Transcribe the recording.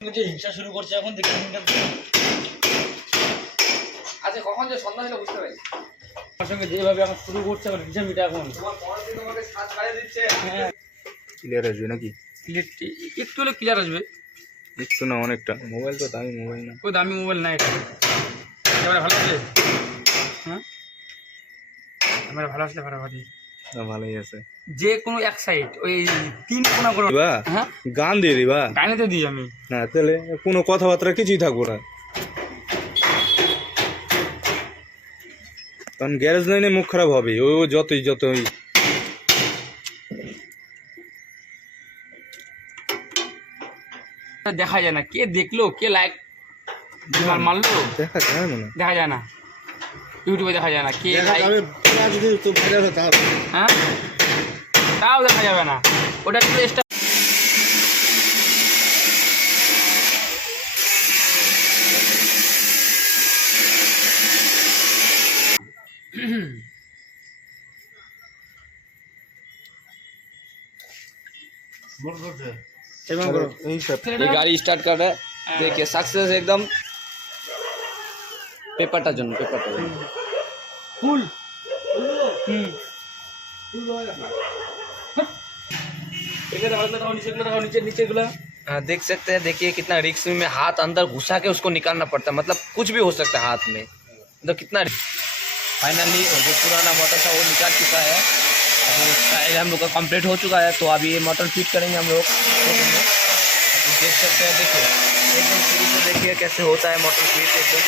যে হিংসা শুরু করছে এখন দেখি আচ্ছা কখন যে সন্ধ্যা হলো বুঝতে পারি আমার সঙ্গে যেভাবে এখন শুরু করছে এখন হিংসা মিটা এখন তোমার পরের দিন তোমাকে সাজ বাড়িয়ে দিচ্ছে। হ্যাঁ ক্লিয়ার আসবে নাকি? একটু হলে ক্লিয়ার আসবে। একটু না অনেকটা। মোবাইল তো দামি মোবাইল না। ওই দামি মোবাইল না এটা ক্যামেরা ভালো আছে। হ্যাঁ ক্যামেরা ভালো আসলে ভাড়াভাড়ি না ভালোই আছে। যে কোনো এক সাইড ওই তিন কোনা করে দিবা হ্যাঁ গান দিয়ে দিবা গানে তো দিই আমি না তাহলে কোনো কথাবার্তা কিছুই থাকবো না। কারণ গ্যারেজ লাইনে মুখ খারাপ হবে ও যতই দেখা যায় না কে দেখলো কে লাইক মারলো দেখা যায় না। দেখা যায় না ইউটিউবে দেখা যায় না কে লাইক হ্যাঁ তাও দেখা যাবে না ওটা একটু এক্সট্রা ये गाड़ी स्टार्ट कर रहा है देखिए सक्सेस एकदम पेपरটা জন্য পেপারটা ফুল देख सकते हैं। देखिए कितना रिक्स में हाथ अंदर घुसा के उसको निकालना पड़ता है, मतलब कुछ भी हो सकता है हाथ में, मतलब कितना फाइनली जो पुराना मोटर था वो निकाल चुका है। अभी ट्रायल हम लोग का कंप्लीट हो चुका है, तो अभी ये मोटर फिट करेंगे हम लोग। देख सकते हैं, देखिए एकदम शुरू से देखिए कैसे होता है मोटर फिट एकदम।